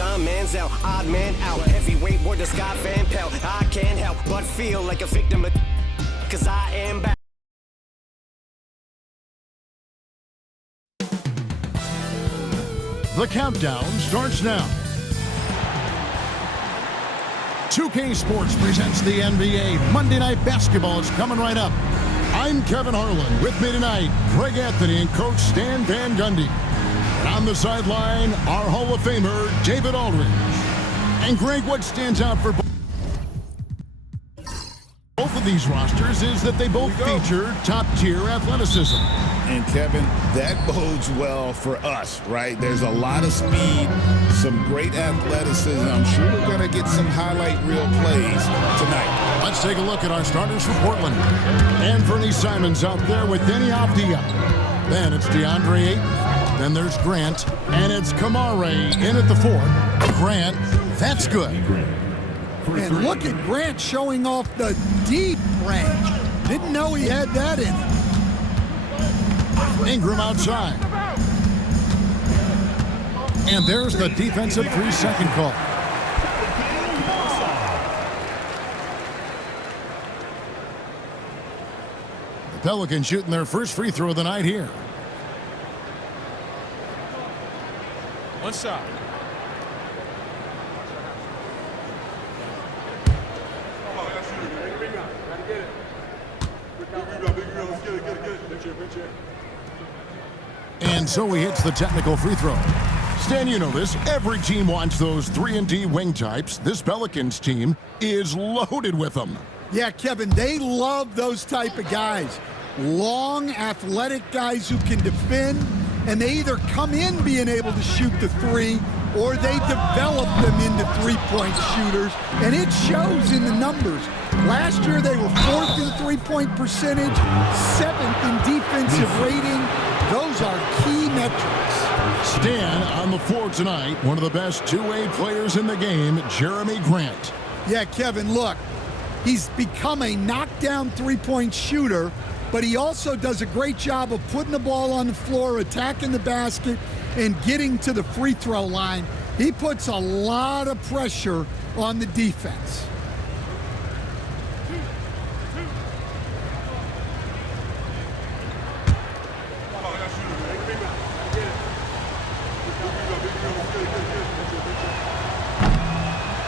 John Manziel, odd man out. Heavyweight word to Scott Van Pelt. I can't help but feel like a victim of, cause I am back. The countdown starts now. 2K Sports presents the NBA. Monday Night Basketball is coming right up. I'm Kevin Harlan. With me tonight, Greg Anthony and Coach Stan Van Gundy. And on the sideline, our Hall of Famer, David Aldridge. And Greg, what stands out for both of these rosters is that they both feature top-tier athleticism. And Kevin, that bodes well for us, right? There's a lot of speed, some great athleticism. I'm sure we're going to get some highlight reel plays tonight. Let's take a look at our starters for Portland. Anthony Simons out there with Denny Avdia. Then it's DeAndre Ayton. Then there's Grant. And it's Kamare in at the 4. Grant, that's good. And look at Grant showing off the deep range. Didn't know he had that in him. Ingram outside. And there's the defensive 3-second call. The Pelicans shooting their first free throw of the night here. One shot. And so he hits the technical free throw. Stan, you know this. Every team wants those 3-and-D wing types. This Pelicans team is loaded with them. Yeah, Kevin, they love those type of guys. Long, athletic guys who can defend, and they either come in being able to shoot the three, or they develop them into three-point shooters, and it shows in the numbers. Last year, they were 4th in three-point percentage, 7th in defensive rating. Those are key metrics. Stan on the floor tonight, one of the best two-way players in the game, Jeremy Grant. Yeah, Kevin, look, he's become a knockdown three-point shooter, but he also does a great job of putting the ball on the floor, attacking the basket, and getting to the free throw line. He puts a lot of pressure on the defense.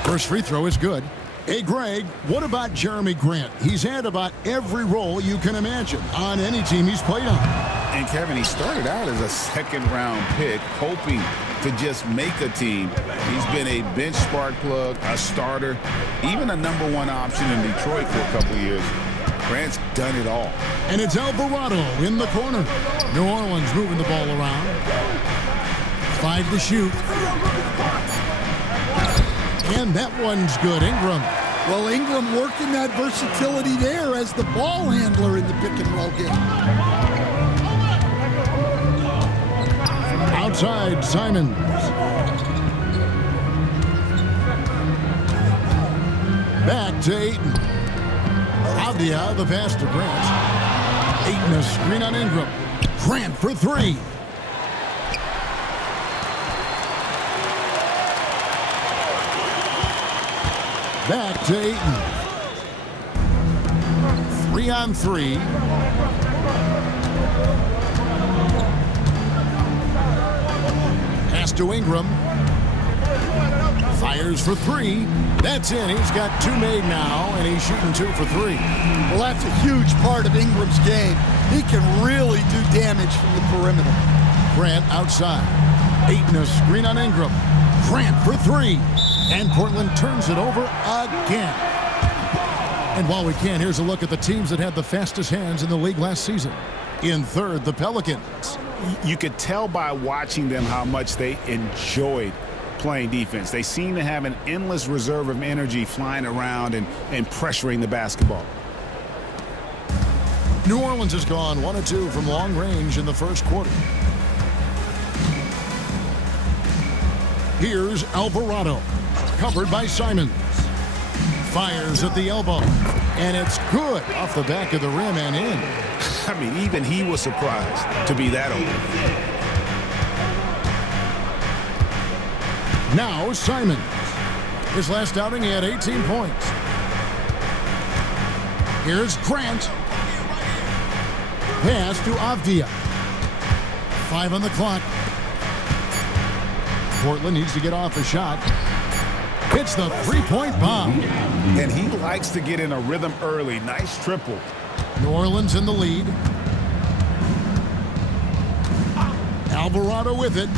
First free throw is good. Hey, Greg, what about Jeremy Grant? He's had about every role you can imagine on any team he's played on. And Kevin, he started out as a second-round pick, hoping to just make a team. He's been a bench spark plug, a starter, even a #1 option in Detroit for a couple years. Grant's done it all. And it's Alvarado in the corner. New Orleans moving the ball around. 5 to shoot. And that one's good. Ingram. Well, Ingram working that versatility there as the ball handler in the pick-and-roll game. Outside, Simons. Back to Ayton. Avdia, the pass to Grant. Ayton, a screen on Ingram. Grant for 3. Back to Ayton. 3-on-3. Pass to Ingram. Fires for 3. That's in. He's got 2 made now, and he's shooting 2 for 3. Well, that's a huge part of Ingram's game. He can really do damage from the perimeter. Grant outside. Ayton, a screen on Ingram. Grant for 3. And Portland turns it over again. And while we can, here's a look at the teams that had the fastest hands in the league last season. In third, the Pelicans. You could tell by watching them how much they enjoyed playing defense. They seem to have an endless reserve of energy flying around and pressuring the basketball. New Orleans has gone 1 of 2 from long range in the first quarter. Here's Alvarado. Covered by Simons. Fires at the elbow. And it's good off the back of the rim and in. I mean, even he was surprised to be that open. Now Simons. His last outing, he had 18 points. Here's Grant. Pass to Avdia. 5 on the clock. Portland needs to get off a shot. Hits the three-point bomb. And he likes to get in a rhythm early. Nice triple. New Orleans in the lead. Alvarado with it.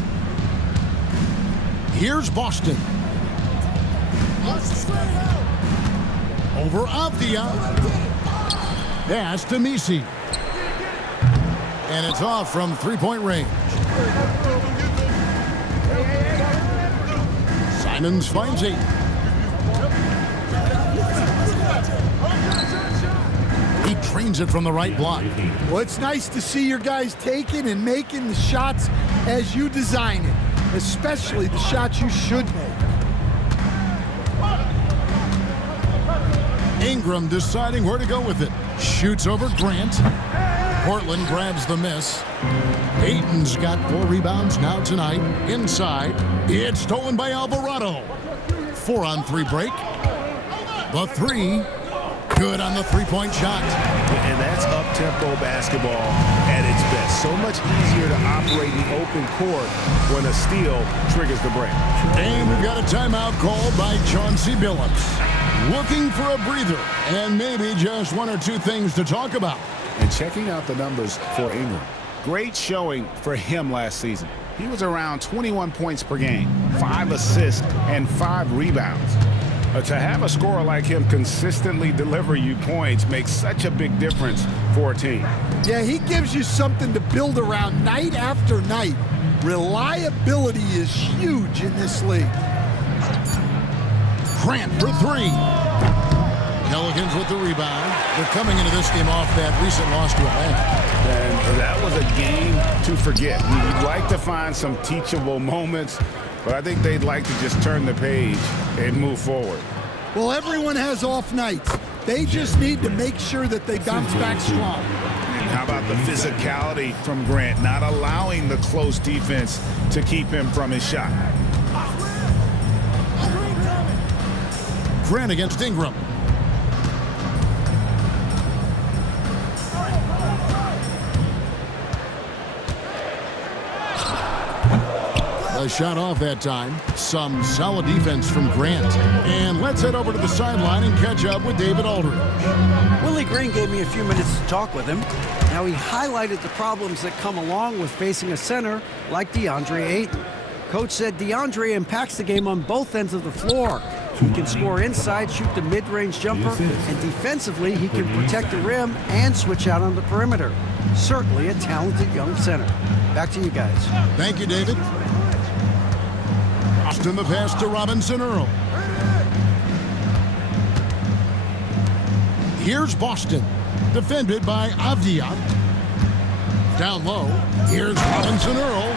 Here's Boston. Over Avdia. Pass to Misi. And it's off from three-point range. Simons finds it. He trains it from the right block. Well, it's nice to see your guys taking and making the shots as you design it, especially the shots you should make. Ingram deciding where to go with it. Shoots over Grant. Portland grabs the miss. Ayton's got 4 rebounds now tonight. Inside. It's stolen by Alvarado. 4-on-3 break. The 3. Good on the three-point shot. And that's up-tempo basketball at its best. So much easier to operate in open court when a steal triggers the break. And we've got a timeout called by Chauncey Billups. Looking for a breather and maybe just 1 or 2 things to talk about. And checking out the numbers for Ingram. Great showing for him last season. He was around 21 points per game, 5 assists, and 5 rebounds. To have a scorer like him consistently deliver you points makes such a big difference for a team. Yeah, he gives you something to build around night after night. Reliability is huge in this league. Grant for 3. Pelicans with the rebound. They're coming into this game off that recent loss to Atlanta. And that was a game to forget. You'd like to find some teachable moments, but I think they'd like to just turn the page and move forward. Well, everyone has off nights. They just need to make sure that they bounce back strong. And how about the physicality from Grant, not allowing the close defense to keep him from his shot. Grant against Ingram. A shot off that time. Some solid defense from Grant. And let's head over to the sideline and catch up with David Aldridge. Willie Green gave me a few minutes to talk with him. Now, he highlighted the problems that come along with facing a center like DeAndre Ayton. Coach said DeAndre impacts the game on both ends of the floor. He can score inside, shoot the mid-range jumper, and defensively, he can protect the rim and switch out on the perimeter. Certainly a talented young center. Back to you guys. Thank you, David. Austin the pass to Robinson Earl. Here's Boston. Defended by Avdia. Down low. Here's Robinson Earl.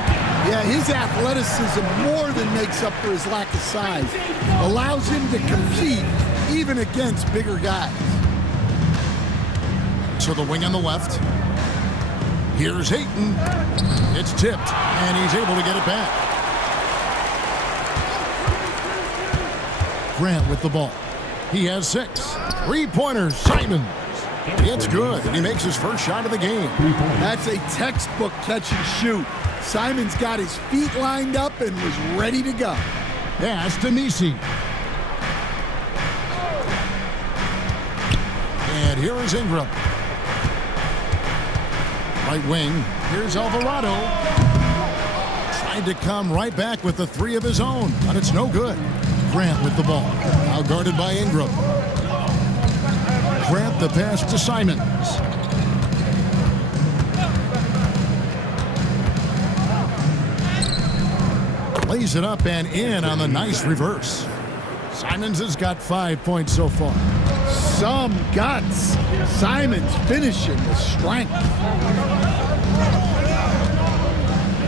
Yeah, his athleticism more than makes up for his lack of size. Allows him to compete even against bigger guys. To the wing on the left. Here's Ayton. It's tipped, and he's able to get it back. Grant with the ball. He has 6. 3-pointers, Simons. It's good, and he makes his first shot of the game. That's a textbook catch and shoot. Simons got his feet lined up and was ready to go. Pass to Misi. And here is Ingram. Right wing. Here's Alvarado. Tried to come right back with the 3 of his own, but it's no good. Grant with the ball. Now guarded by Ingram. Grant the pass to Simons. Lays it up and in on the nice reverse. Simons has got 5 points so far. Some guts. Simons finishing with strength.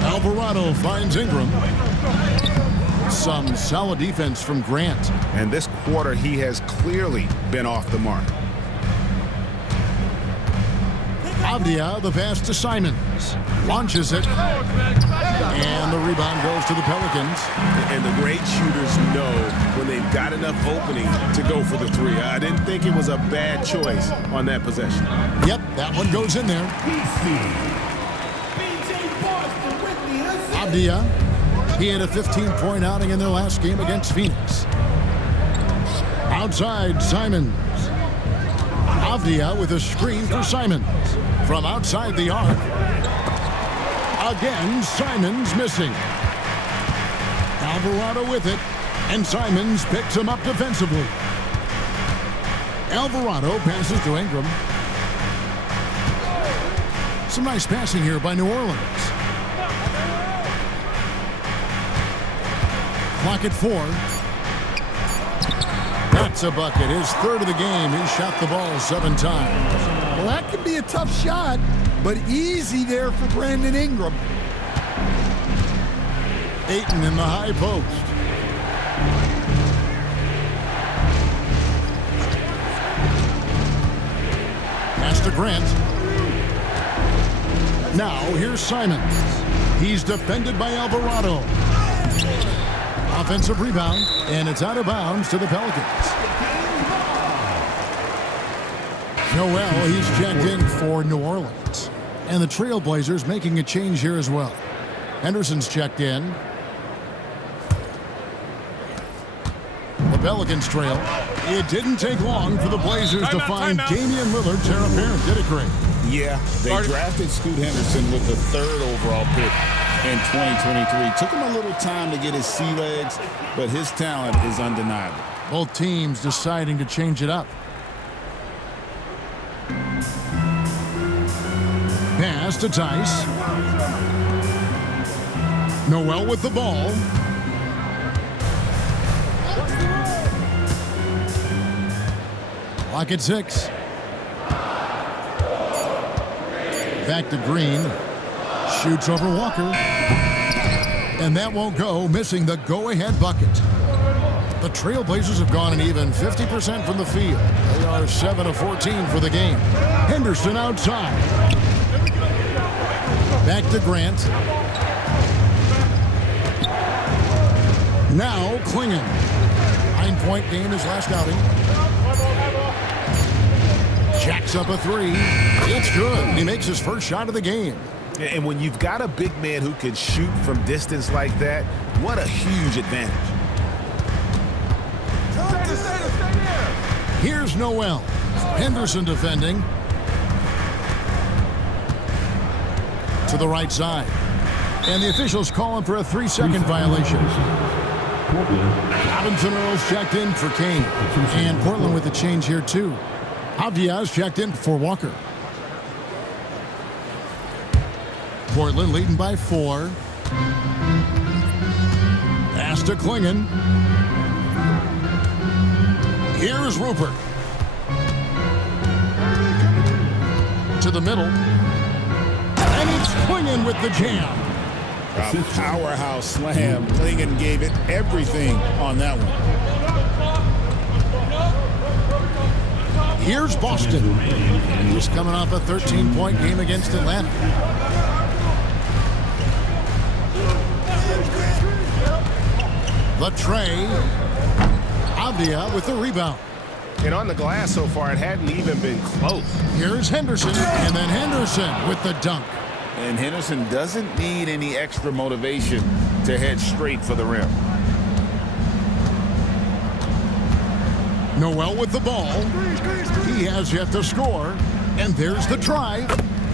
Alvarado finds Ingram. Some solid defense from Grant. And this quarter, he has clearly been off the mark. Avdia, the pass to Simons. Launches it. And the rebound goes to the Pelicans. And the great shooters know when they've got enough opening to go for the three. I didn't think it was a bad choice on that possession. Yep, that one goes in there. Avdia, he had a 15-point outing in their last game against Phoenix. Outside, Simons. Avdia with a screen for Simons. From outside the arc. Again, Simons missing. Alvarado with it, and Simons picks him up defensively. Alvarado passes to Ingram. Some nice passing here by New Orleans. Clock at 4. That's a bucket. His third of the game. He shot the ball 7 times. Well, that can be a tough shot, but easy there for Brandon Ingram. Ayton in the high post. Pass to Grant. Now, here's Simons. He's defended by Alvarado. Offensive rebound, and it's out of bounds to the Pelicans. Noel, he's checked in for New Orleans. And the Trailblazers making a change here as well. Henderson's checked in. The Pelicans trail. It didn't take long for the Blazers to find Damian Lillard tear apparent, did it, Greg? Yeah, they drafted Scoot Henderson with the 3rd overall pick in 2023. Took him a little time to get his sea legs, but his talent is undeniable. Both teams deciding to change it up. Pass to Tice. Noel with the ball. Clock at 6. Back to Green. Shoots over Walker. And that won't go, missing the go-ahead bucket. The Trailblazers have gone an even 50% from the field. They are 7 of 14 for the game. Henderson outside. Back to Grant. Now Klingon. 9-point game his last outing. Jacks up a 3. It's good. He makes his first shot of the game. And when you've got a big man who can shoot from distance like that, what a huge advantage. Here's Noel. Henderson defending. To the right side. And the officials call him for a 3-second violation. Robinson Earls checked in for Kane. And Portland with a change here too. Avdia's checked in for Walker. Portland leading by 4. Pass to Klingon. Here's Rupert. To the middle. And it's Klingon with the jam. A powerhouse slam. Klingon gave it everything on that one. Here's Boston. Just coming off a 13-point game against Atlanta. The tray. Avdia with the rebound. And on the glass so far, it hadn't even been close. Here's Henderson, and then Henderson with the dunk. And Henderson doesn't need any extra motivation to head straight for the rim. Noel with the ball. He has yet to score. And there's the drive.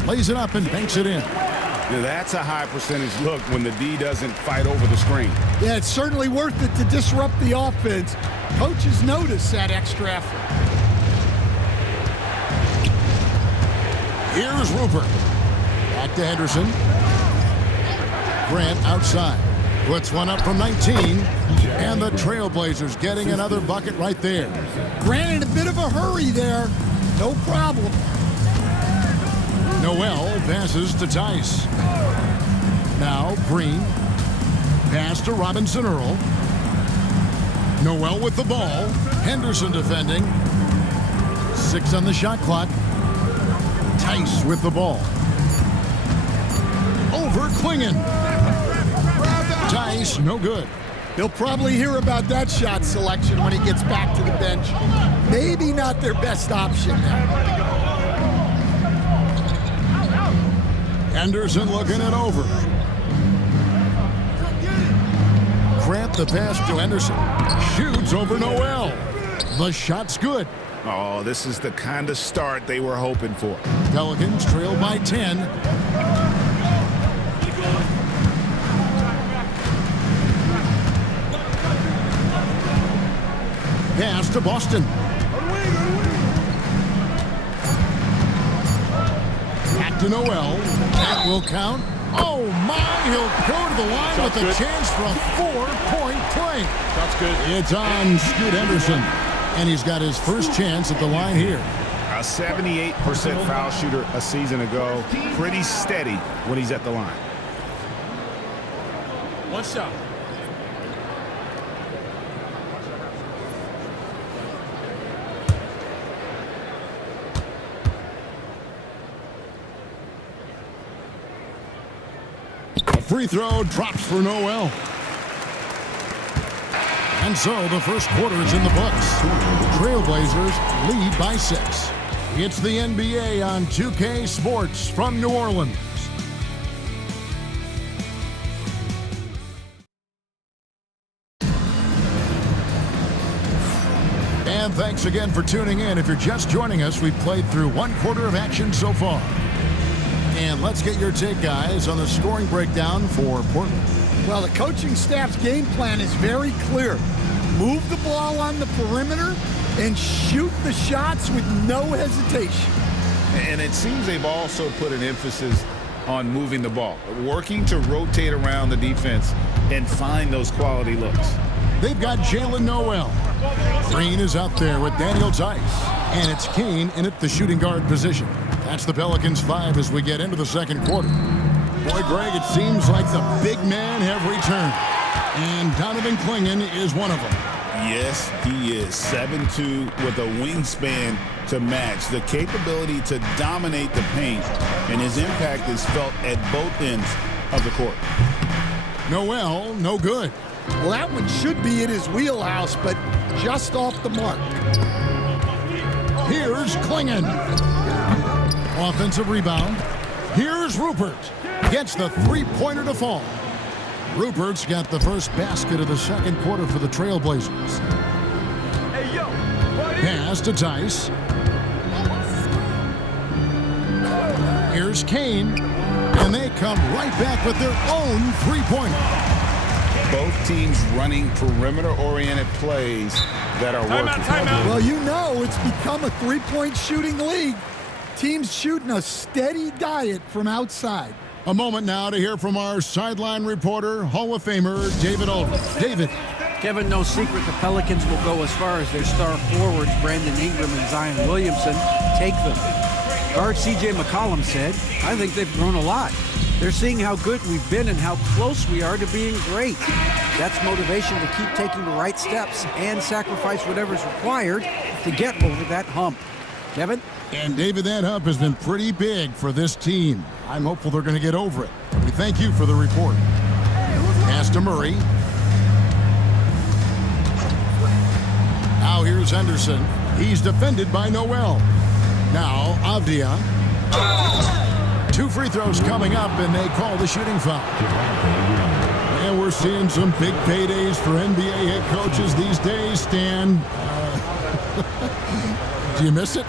Lays it up and banks it in. Now that's a high percentage look when the D doesn't fight over the screen. Yeah, it's certainly worth it to disrupt the offense. Coaches notice that extra effort. Here's Rupert. Back to Henderson. Grant outside. Puts one up from 19. And the Trailblazers getting another bucket right there. Grant in a bit of a hurry there. No problem. Noel passes to Tice. Now Green. Pass to Robinson Earl. Noel with the ball. Henderson defending. 6 on the shot clock. Tice with the ball. Over Klingon. Tice, no good. He'll probably hear about that shot selection when he gets back to the bench. Maybe not their best option now. Anderson looking it over. Grant the pass to Anderson. Shoots over Noel. The shot's good. Oh, this is the kind of start they were hoping for. Pelicans trail by 10. Pass to Boston. Back to Noel. That will count. Oh, my. He'll go to the line with a chance for a 4-point play. That's good. It's on Scoot Henderson. And he's got his first chance at the line here. A 78% foul shooter a season ago. Pretty steady when he's at the line. One shot. A free throw drops for Noel. And so the first quarter is in the books. Trailblazers lead by 6. It's the NBA on 2K Sports from New Orleans. And thanks again for tuning in. If you're just joining us, we've played through one quarter of action so far. And let's get your take, guys, on the scoring breakdown for Portland. Well, the coaching staff's game plan is very clear. Move the ball on the perimeter and shoot the shots with no hesitation. And it seems they've also put an emphasis on moving the ball, working to rotate around the defense and find those quality looks. They've got Jalen Noel. Green is out there with Daniel Tice. And it's Kane in at the shooting guard position. That's the Pelicans 5 as we get into the second quarter. Boy, Greg, it seems like the big men have returned. And Donovan Klingon is one of them. Yes, he is. 7'2" with a wingspan to match. The capability to dominate the paint, and his impact is felt at both ends of the court. Noel, no good. Well, that one should be in his wheelhouse, but just off the mark. Here's Klingon. Offensive rebound. Here's Rupert. Gets the three-pointer to fall. Rupert's got the first basket of the second quarter for the Trailblazers. Pass to Tice. Here's Kane. And they come right back with their own three-pointer. Both teams running perimeter-oriented plays that are working. Timeout. Well, you know it's become a three-point shooting league. Teams shooting a steady diet from outside. A moment now to hear from our sideline reporter, Hall of Famer David Aldridge. David. Kevin, no secret the Pelicans will go as far as their star forwards, Brandon Ingram and Zion Williamson, take them. Guard C.J. McCollum said, I think they've grown a lot. They're seeing how good we've been and how close we are to being great. That's motivation to keep taking the right steps and sacrifice whatever's required to get over that hump. Kevin? And David, that hump has been pretty big for this team. I'm hopeful they're going to get over it. We thank you for the report. Pass to Murray. Now here's Henderson. He's defended by Noel. Now Avdia. 2 free throws coming up, and they call the shooting foul. And we're seeing some big paydays for NBA head coaches these days, Stan. Do you miss it?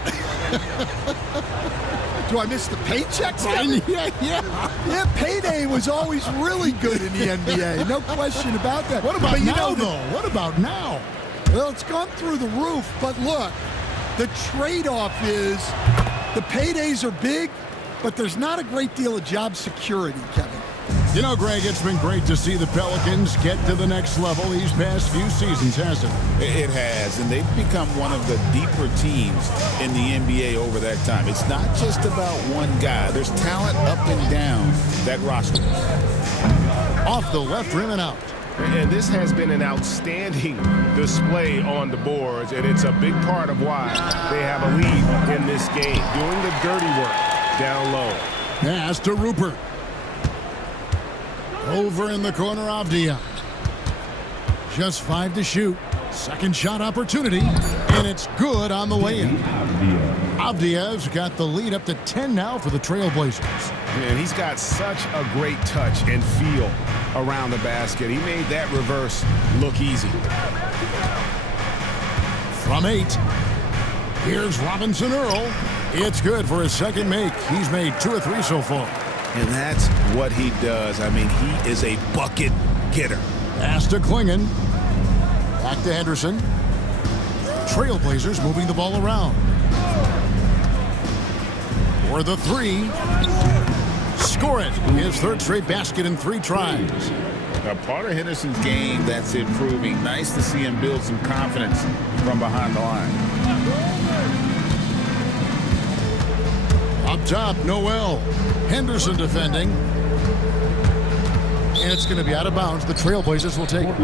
Do I miss the paychecks? Yeah. Payday was always really good in the NBA. No question about that. What about now, though? What about now? Well, it's gone through the roof, but look, the trade-off is the paydays are big, but there's not a great deal of job security, Kevin. You know, Greg, it's been great to see the Pelicans get to the next level these past few seasons, hasn't it? It has, and they've become one of the deeper teams in the NBA over that time. It's not just about one guy. There's talent up and down that roster. Off the left rim and out. And this has been an outstanding display on the boards, and it's a big part of why they have a lead in this game, doing the dirty work. down low. Pass to Rupert. Over in the corner, Avdia. Just 5 to shoot. Second shot opportunity, and it's good on the way-in. Avdia's got the lead up to 10 now for the Trailblazers. And he's got such a great touch and feel around the basket. He made that reverse look easy. From 8, here's Robinson Earl. It's good for his second make. He's made 2 or 3 so far. And that's what he does. I mean, he is a bucket getter. Pass to Klingon. Back to Henderson. Trailblazers moving the ball around. For the 3. Score it. His third straight basket in 3 tries. Now, part of Henderson's game that's improving. Nice to see him build some confidence from behind the line. Up top, Noel. Henderson defending. And it's going to be out of bounds. The Trailblazers will take it.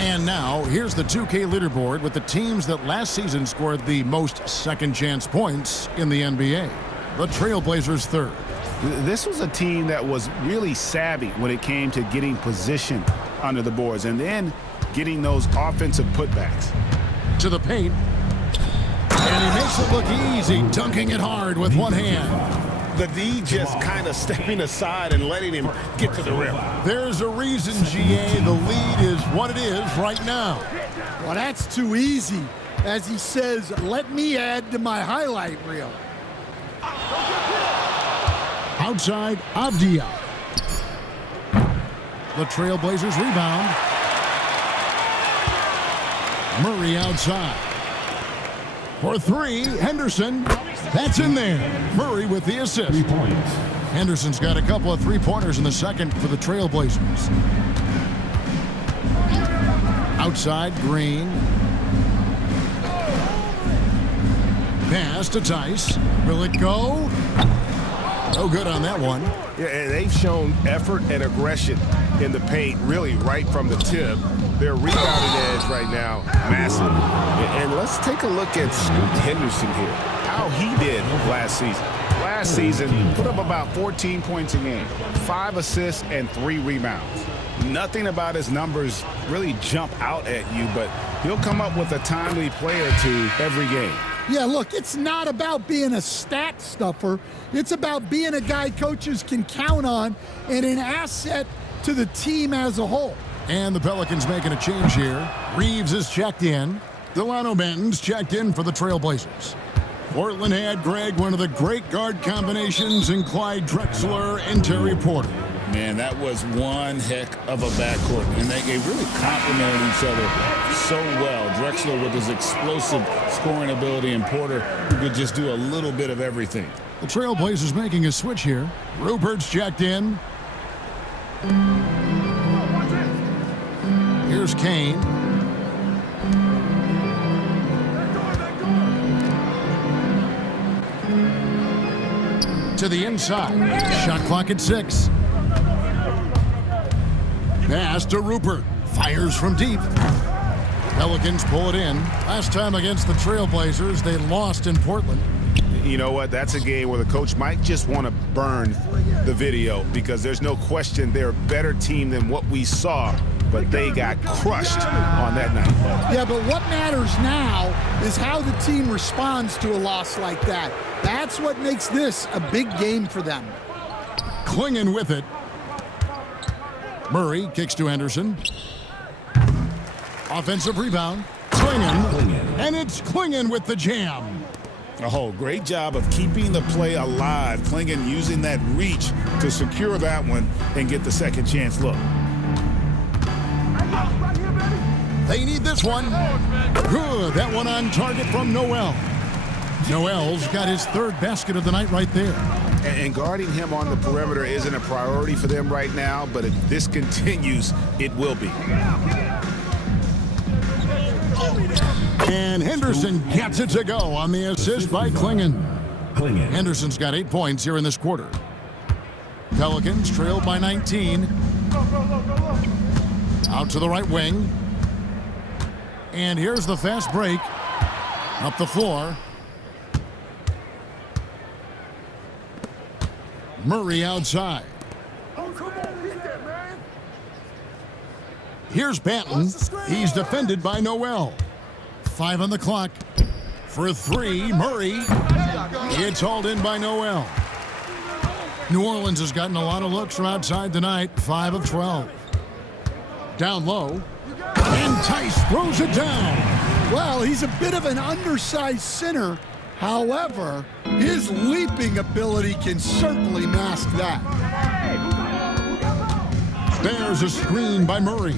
And now, here's the 2K leaderboard with the teams that last season scored the most second-chance points in the NBA. The Trailblazers third. This was a team that was really savvy when it came to getting position under the boards and then getting those offensive putbacks. To the paint. And he makes it look easy, dunking it hard with one hand. The D just kind of stepping aside and letting him get to the rim. There's a reason, GA, the lead is what it is right now. Well, that's too easy. As he says, let me add to my highlight reel. Outside, Avdia. The Trailblazers rebound. Murray outside. For 3, Henderson. That's in there. Murray with the assist. 3 points. Henderson's got a couple of 3-pointers in the second for the Trailblazers. Outside, Green. Pass to Tice. Will it go? No good on that one. Yeah, and they've shown effort and aggression in the paint, really right from the tip. Their rebounding edge right now, massive. And let's take a look at Scoot Henderson here. How he did last season. Last season, put up about 14 points a game, 5 assists, and 3 rebounds. Nothing about his numbers really jump out at you, but he'll come up with a timely play or 2 every game. Yeah, look, it's not about being a stat stuffer. It's about being a guy coaches can count on and an asset to the team as a whole. And the Pelicans making a change here. Reeves is checked in. Delano Benton's checked in for the Trailblazers. Portland had, Greg, one of the great guard combinations in Clyde Drexler and Terry Porter. Man, that was one heck of a backcourt, and they really complemented each other so well. Drexler with his explosive scoring ability, and Porter who could just do a little bit of everything. The Trailblazers making a switch here. Rupert's checked in. Here's Kane. To the inside. Shot clock at 6. Pass to Rupert. Fires from deep. Pelicans pull it in. Last time against the Trailblazers, they lost in Portland. You know what? That's a game where the coach might just want to burn the video because there's no question they're a better team than what we saw, but they got crushed on that night. Yeah, but what matters now is how the team responds to a loss like that. That's what makes this a big game for them. Klingon with it. Murray kicks to Henderson. Offensive rebound. Klingon. And it's Klingon with the jam. Oh, great job of keeping the play alive. Klingon using that reach to secure that one and get the second chance look. They need this one. Good. That one on target from Noel. Noel's got his third basket of the night right there. And guarding him on the perimeter isn't a priority for them right now, but if this continues, it will be. And Henderson gets it to go on the assist by Klingon. Henderson's got 8 points here in this quarter. Pelicans trailed by 19. Out to the right wing. And here's the fast break. Up the floor. Murray outside. Here's Banton. He's defended by Noel. 5 on the clock. For 3, Murray. It's hauled in by Noel. New Orleans has gotten a lot of looks from outside tonight. 5 of 12. Down low. And Tice throws it down. Well, he's a bit of an undersized center. However, his leaping ability can certainly mask that. There's a screen by Murray.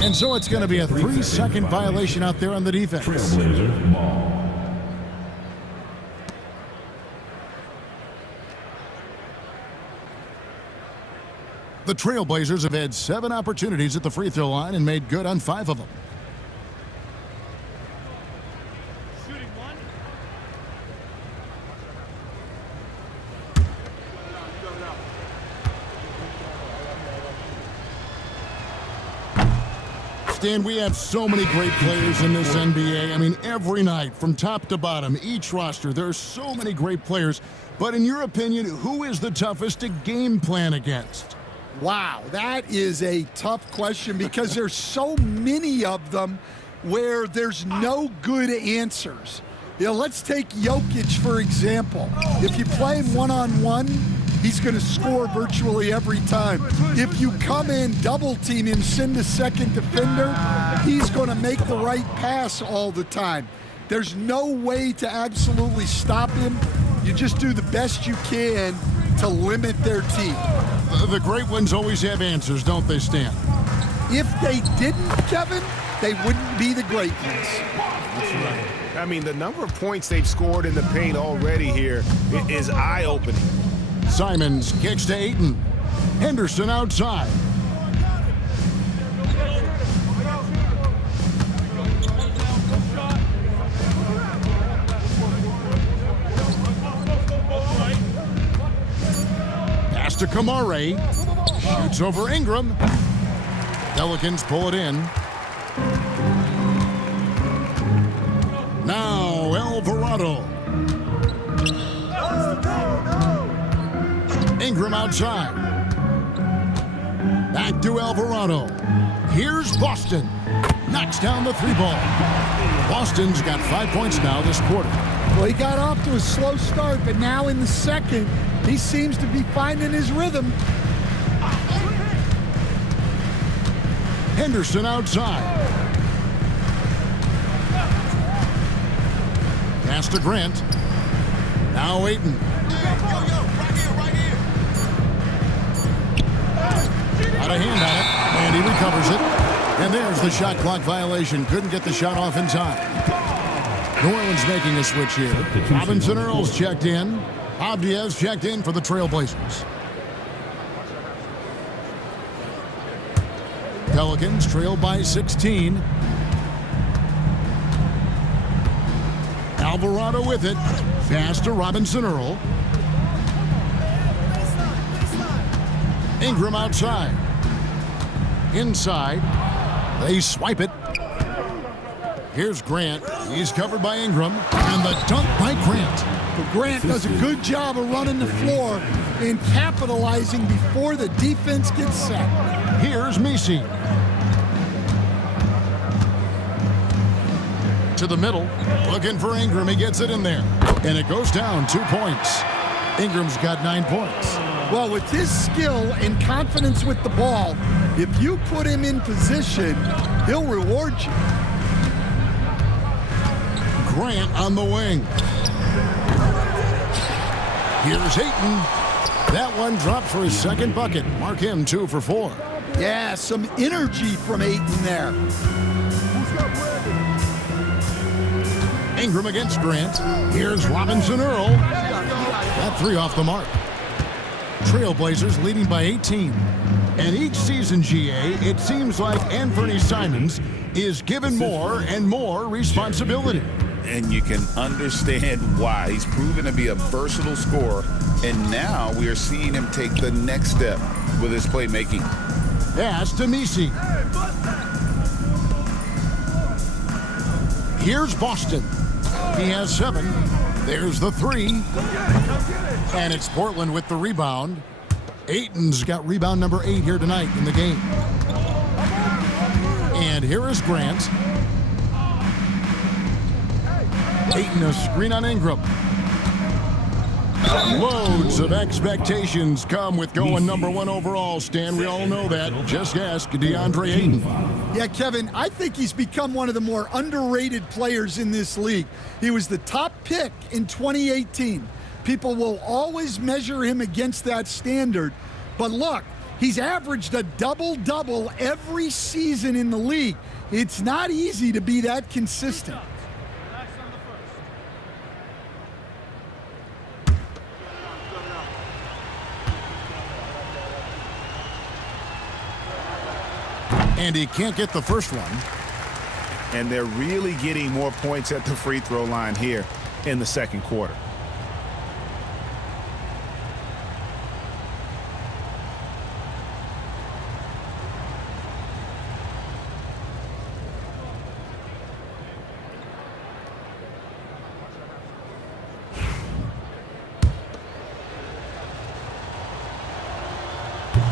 And so it's going to be a 3-second violation out there on the defense. Trailblazer ball. The Trailblazers have had 7 opportunities at the free throw line and made good on 5 of them. Stan, we have so many great players in this NBA. I mean, every night, from top to bottom, each roster, there are so many great players. But in your opinion, who is the toughest to game plan against? Wow, that is a tough question because there's so many of them where there's no good answers. You know, let's take Jokic, for example. If you play him one-on-one, he's going to score virtually every time. If you come in, double team him, send a second defender, he's going to make the right pass all the time. There's no way to absolutely stop him. You just do the best you can to limit their team. The great ones always have answers, don't they, Stan? If they didn't, Kevin, they wouldn't be the great ones. That's right. I mean, the number of points they've scored in the paint already here is eye-opening. Simons kicks to Ayton. Henderson outside. Pass to Kamare. Shoots over Ingram. Pelicans pull it in. Now Alvarado. Ingram outside. Back to Alvarado. Here's Boston. Knocks down the 3-ball. Boston's got 5 points now this quarter. Well, he got off to a slow start, but now in the second, he seems to be finding his rhythm. Henderson outside. Pass to Grant. Now Ayton. Out of hand on it, and he recovers it. And there's the shot clock violation. Couldn't get the shot off in time. New Orleans making a switch here. Robinson Earls checked in. Avdiev's checked in for the Trailblazers. Pelicans trail by 16. Alvarado with it. Pass to Robinson Earl. Ingram outside. Inside. They swipe it. Here's Grant. He's covered by Ingram. And the dunk by Grant. But Grant does a good job of running the floor and capitalizing before the defense gets set. Here's Messi. To the middle. Looking for Ingram. He gets it in there. And it goes down 2 points. Ingram's got 9 points. Well, with his skill and confidence with the ball, if you put him in position, he'll reward you. Grant on the wing. Here's Ayton. That one dropped for his second bucket. Mark him 2 for 4. Yeah, some energy from Ayton there. Ingram against Grant. Here's Robinson Earl. That 3 off the mark. Trailblazers leading by 18. And each season, GA, it seems like Anthony Simons is given more and more responsibility. And you can understand why. He's proven to be a versatile scorer, and now we are seeing him take the next step with his playmaking. Pass to Messi. Here's Boston. He has 7. There's the three. And it's Portland with the rebound. Ayton's got rebound number 8 here tonight in the game. And here is Grant. Ayton, a screen on Ingram. Loads of expectations come with going number 1 overall, Stan. We all know that. Just ask DeAndre Ayton. Yeah, Kevin, I think he's become one of the more underrated players in this league. He was the top pick in 2018. People will always measure him against that standard. But look, he's averaged a double-double every season in the league. It's not easy to be that consistent. And he can't get the first one. And they're really getting more points at the free throw line here in the second quarter.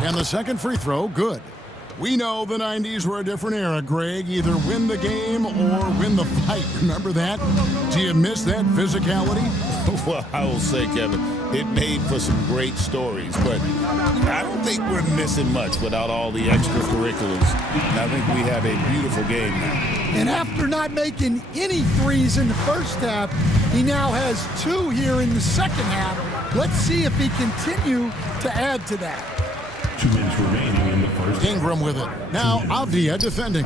And the second free throw, good. We know the 90s were a different era, Greg. Either win the game or win the fight. Remember that? Do you miss that physicality? Well, I will say, Kevin, it made for some great stories, but I don't think we're missing much without all the extracurriculars. And I think we have a beautiful game now. And after not making any threes in the first half, he now has 2 here in the second half. Let's see if he continue to add to that. 2 minutes remaining in the first. Ingram with it. Now Avdia defending.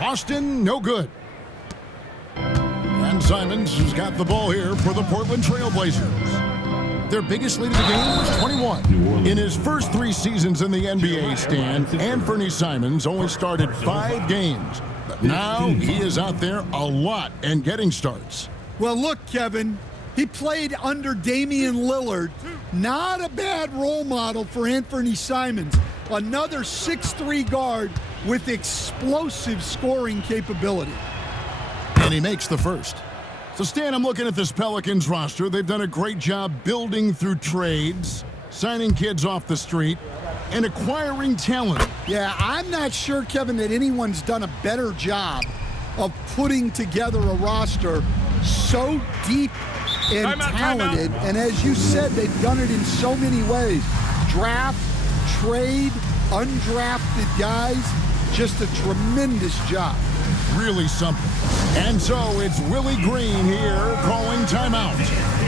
Boston, no good. And Simons has got the ball here for the Portland Trail Blazers. Their biggest lead of the game was 21. In his first 3 seasons in the NBA, Stan, Anthony Simons only started 5 games. But now he is out there a lot and getting starts. Well, look, Kevin, he played under Damian Lillard. Not a bad role model for Anthony Simons. Another 6'3" guard with explosive scoring capability. And he makes the first. So, Stan, I'm looking at this Pelicans roster. They've done a great job building through trades, signing kids off the street, and acquiring talent. Yeah, I'm not sure, Kevin, that anyone's done a better job of putting together a roster so deep and talented. And as you said, they've done it in so many ways. Draft, trade, undrafted guys. Just a tremendous job. Really something. And so it's Willie Green here calling timeout.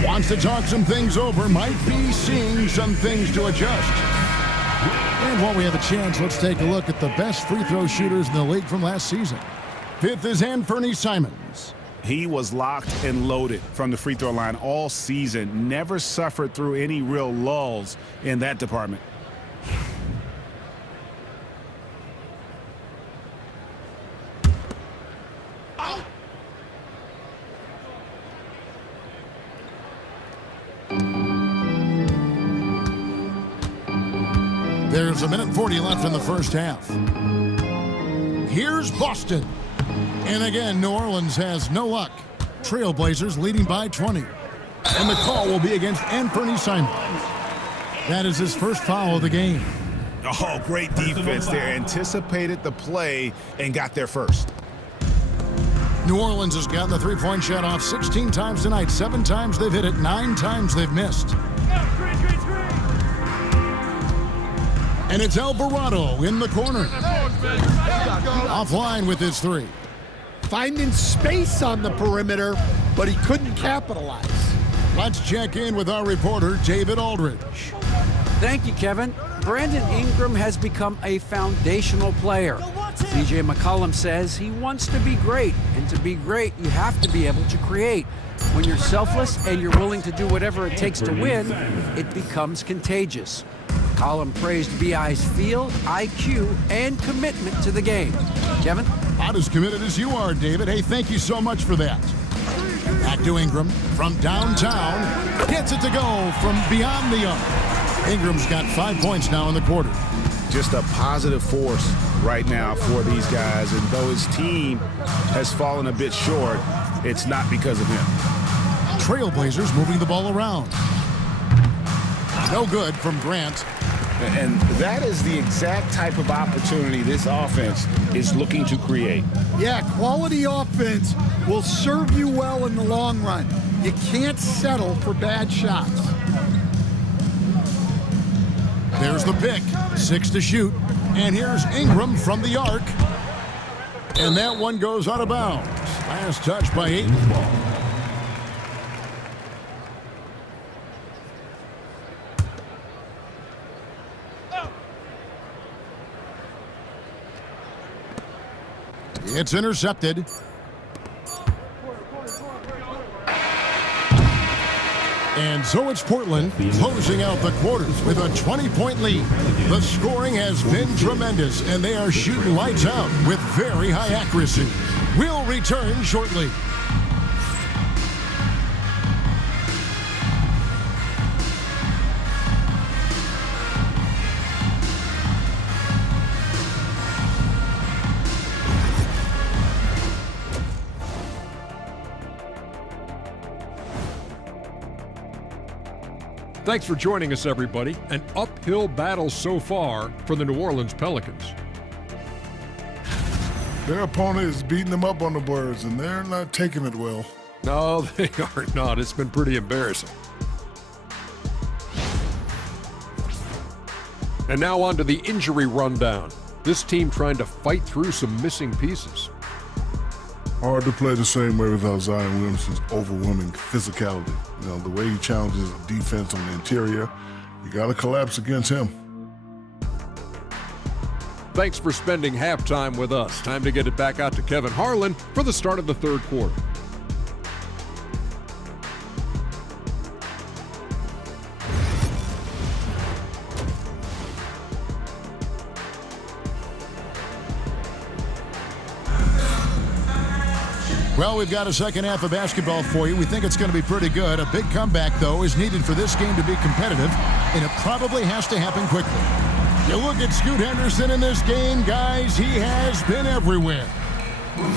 Wants to talk some things over. Might be seeing some things to adjust. And while we have a chance, let's take a look at the best free throw shooters in the league from last season. 5th is Anthony Simons. He was locked and loaded from the free throw line all season. Never suffered through any real lulls in that department. There's 1:40 left in the first half. Here's Boston. And again, New Orleans has no luck. Trailblazers leading by 20. And the call will be against Anthony Simons. That is his first foul of the game. Oh, great defense there. Anticipated the play and got there first. New Orleans has gotten the three-point shot off 16 times tonight. 7 times they've hit it, 9 times they've missed. And it's Alvarado in the corner. Offline with his 3. Finding space on the perimeter, but he couldn't capitalize. Let's check in with our reporter, David Aldridge. Thank you, Kevin. Brandon Ingram has become a foundational player. CJ McCollum says he wants to be great, and to be great, you have to be able to create. When you're selfless and you're willing to do whatever it takes to win, it becomes contagious. McCollum praised BI's feel, IQ, and commitment to the game. Kevin? Not as committed as you are, David. Hey, thank you so much for that. Back to Ingram from downtown. Gets it to go from beyond the arc. Ingram's got 5 points now in the quarter. Just a positive force right now for these guys. And though his team has fallen a bit short, it's not because of him. Trailblazers moving the ball around. No good from Grant. And that is the exact type of opportunity this offense is looking to create. Yeah, quality offense will serve you well in the long run. You can't settle for bad shots. There's the pick. 6 to shoot. And here's Ingram from the arc. And that one goes out of bounds. Last touch by Ayton. It's intercepted. And so it's Portland closing out the quarters with a 20-point lead. The scoring has been tremendous, and they are shooting lights out with very high accuracy. We'll return shortly. Thanks for joining us, everybody. An uphill battle so far for the New Orleans Pelicans. Their opponent is beating them up on the boards, and they're not taking it well. No, they are not. It's been pretty embarrassing. And now on to the injury rundown. This team trying to fight through some missing pieces. Hard to play the same way without Zion Williamson's overwhelming physicality. You know, the way he challenges defense on the interior, you got to collapse against him. Thanks for spending halftime with us. Time to get it back out to Kevin Harlan for the start of the third quarter. Well, we've got a second half of basketball for you. We think it's going to be pretty good. A big comeback, though, is needed for this game to be competitive, and it probably has to happen quickly. You look at Scoot Henderson in this game, guys, he has been everywhere.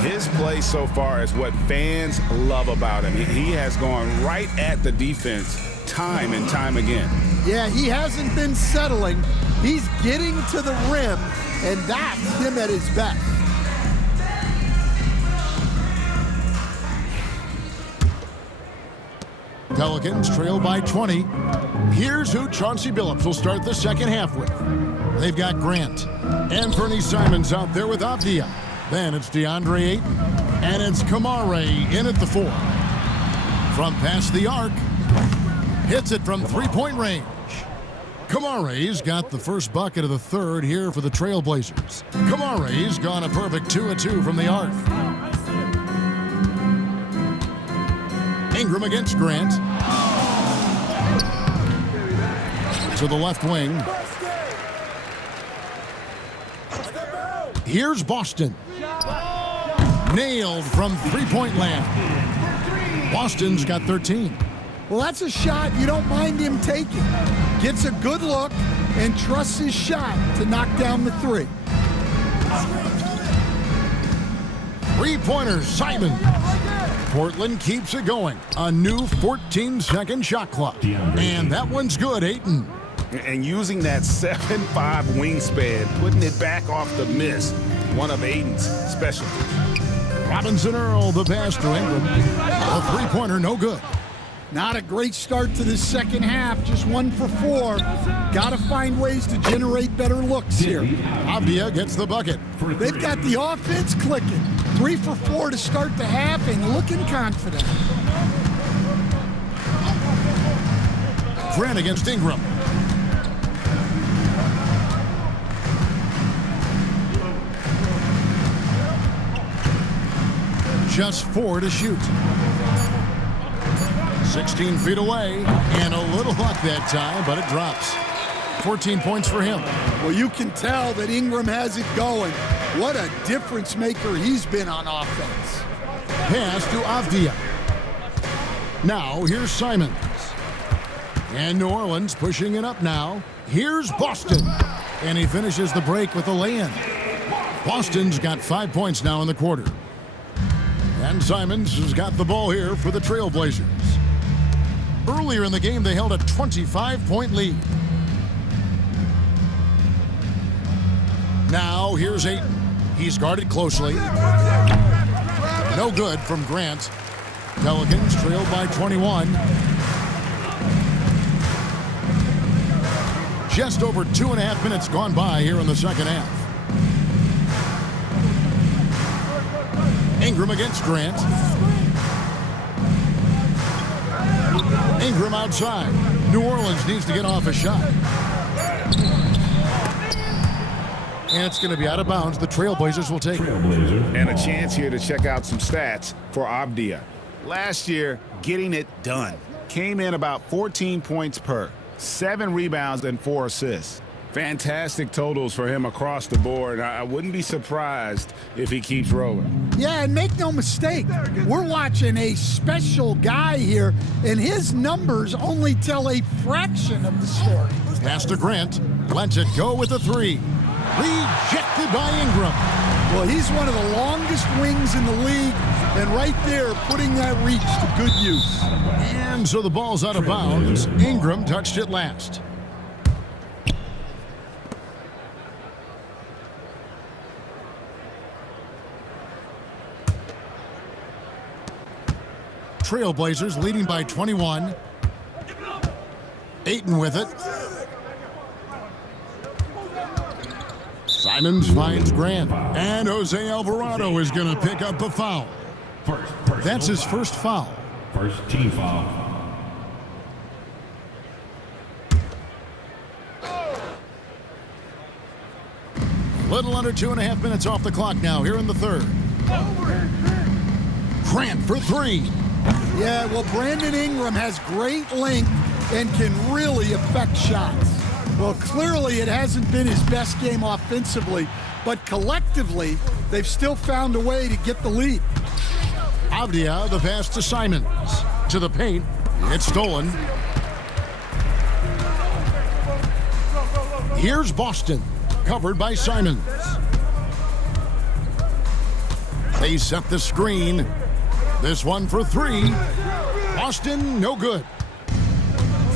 His play so far is what fans love about him. He has gone right at the defense time and time again. Yeah, he hasn't been settling. He's getting to the rim, and that's him at his best. Pelicans trail by 20. Here's who Chauncey Billups will start the second half with. They've got Grant. Anthony Simons out there with Avdia. Then it's DeAndre Ayton. And it's Kamare in at the 4. From past the arc. Hits it from three-point range. Kamare's got the first bucket of the third here for the Trailblazers. Kamare's gone a perfect 2 of 2 from the arc. Ingram against Grant. To the left wing. Here's Boston. Nailed from three-point land. Boston's got 13. Well, that's a shot you don't mind him taking. Gets a good look and trusts his shot to knock down the 3. Three-pointer, Simon. Portland keeps it going. A new 14-second shot clock. And that one's good, Ayton. And using that 7'5" wingspan, putting it back off the miss, one of Ayton's specialties. Robinson Earl, the pass to Ingram. A three-pointer, no good. Not a great start to the second half, just 1 for 4. Got to find ways to generate better looks here. Avdia gets the bucket. They've got the offense clicking. 3 for 4 to start the half and looking confident. Grant against Ingram. Just 4 to shoot. 16 feet away, and a little luck that time, but it drops. 14 points for him. Well, you can tell that Ingram has it going. What a difference maker he's been on offense. Pass to Avdia. Now, here's Simons. And New Orleans pushing it up now. Here's Boston. And he finishes the break with a lay-in. Boston's got 5 points now in the quarter. And Simons has got the ball here for the Trailblazers. Earlier in the game, they held a 25-point lead. Now, here's Ayton. He's guarded closely. No good from Grant. Pelicans trailed by 21. Just over 2.5 minutes gone by here in the second half. Ingram against Grant. Ingram outside. New Orleans needs to get off a shot. And it's going to be out of bounds. The Trailblazers will take it. And a chance here to check out some stats for Avdia. Last year, getting it done. Came in about 14 points per, 7 rebounds and 4 assists. Fantastic totals for him across the board. I wouldn't be surprised if he keeps rolling. Yeah, and make no mistake, we're watching a special guy here, and his numbers only tell a fraction of the story. Pass to Grant. Lets it go with a 3. Rejected by Ingram. Well, he's one of the longest wings in the league, and right there, putting that reach to good use. And so the ball's out of bounds. Ingram touched it last. Trailblazers leading by 21. Ayton with it. Simons finds Grant. And Jose Alvarado is going to pick up a foul. That's his first foul. First team foul. Little under 2.5 minutes off the clock now here in the third. Grant for 3. Yeah, well, Brandon Ingram has great length and can really affect shots. Well, clearly it hasn't been his best game offensively, but collectively, they've still found a way to get the lead. Avdia, the pass to Simons. To the paint. It's stolen. Here's Boston, covered by Simons. They set the screen. This one for 3. Boston, no good.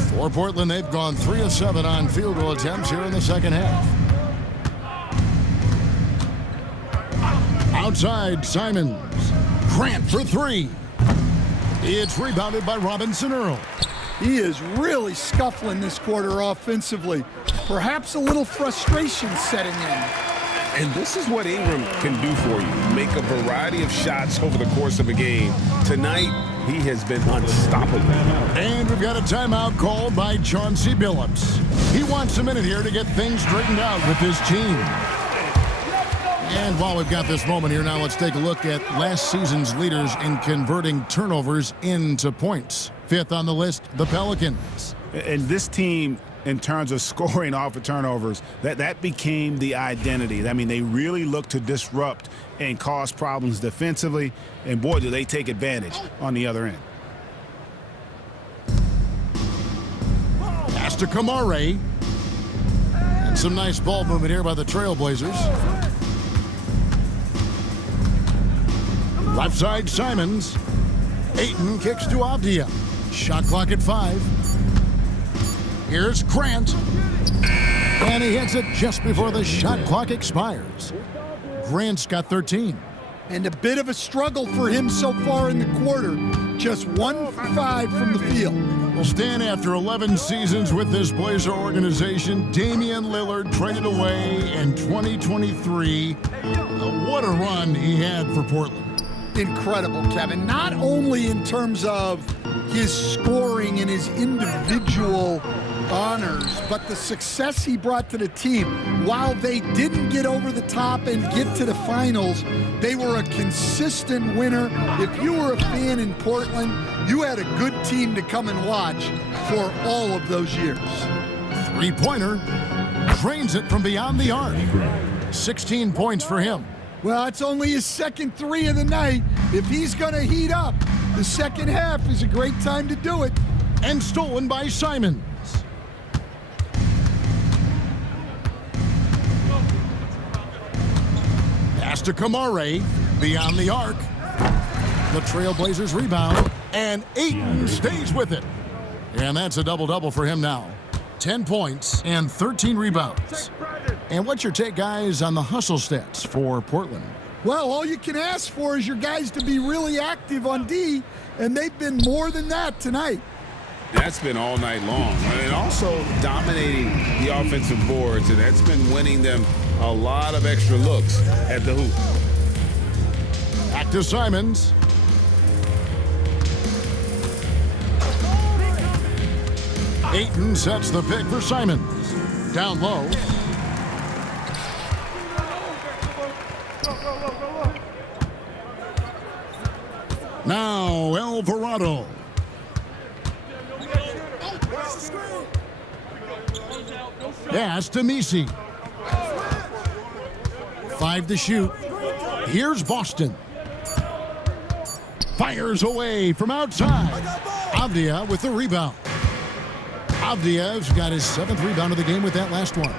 For Portland, they've gone 3 of 7 on field goal attempts here in the second half. Outside, Simons. Grant for 3. It's rebounded by Robinson Earl. He is really scuffling this quarter offensively. Perhaps a little frustration setting in. And this is what Ingram can do for you. Make a variety of shots over the course of a game. Tonight, he has been unstoppable. And we've got a timeout called by Chauncey Billups. He wants a minute here to get things straightened out with his team. And while we've got this moment here now, let's take a look at last season's leaders in converting turnovers into points. 5th on the list, the Pelicans. And this team, in terms of scoring off of turnovers, that became the identity. I mean, they really look to disrupt and cause problems defensively, and boy, do they take advantage on the other end. Pass to Kamare. And some nice ball movement here by the Trailblazers. Left side, Simons. Ayton kicks to Avdia. Shot clock at 5. Here's Grant. And he hits it just before the shot clock expires. Grant's got 13. And a bit of a struggle for him so far in the quarter. Just 1 for 5 from the field. Will stand after 11 seasons with this Blazer organization. Damian Lillard traded away in 2023. What a run he had for Portland. Incredible, Kevin. Not only in terms of his scoring and his individual honors, but the success he brought to the team. While they didn't get over the top and get to the finals, they were a consistent winner. If you were a fan in Portland, you had a good team to come and watch for all of those years. 3-pointer. Drains it from beyond the arc. 16 points for him. Well, it's only his second 3 of the night. If he's going to heat up, the second half is a great time to do it. And stolen by Simons. Pass to Kamare. Beyond the arc. The Trailblazers rebound. And Ayton stays with it. And that's a double-double for him now. 10 points and 13 rebounds. And what's your take, guys, on the hustle stats for Portland? Well, all you can ask for is your guys to be really active on D, and they've been more than that tonight. That's been all night long. And also dominating the offensive boards, and that's been winning them a lot of extra looks at the hoop. Back to Simons. Ayton sets the pick for Simons. Down low. Now Alvarado. Pass to Misi. 5 to shoot. Here's Boston. Fires away from outside. Avdia with the rebound. Avdia's got his 7th rebound of the game with that last one.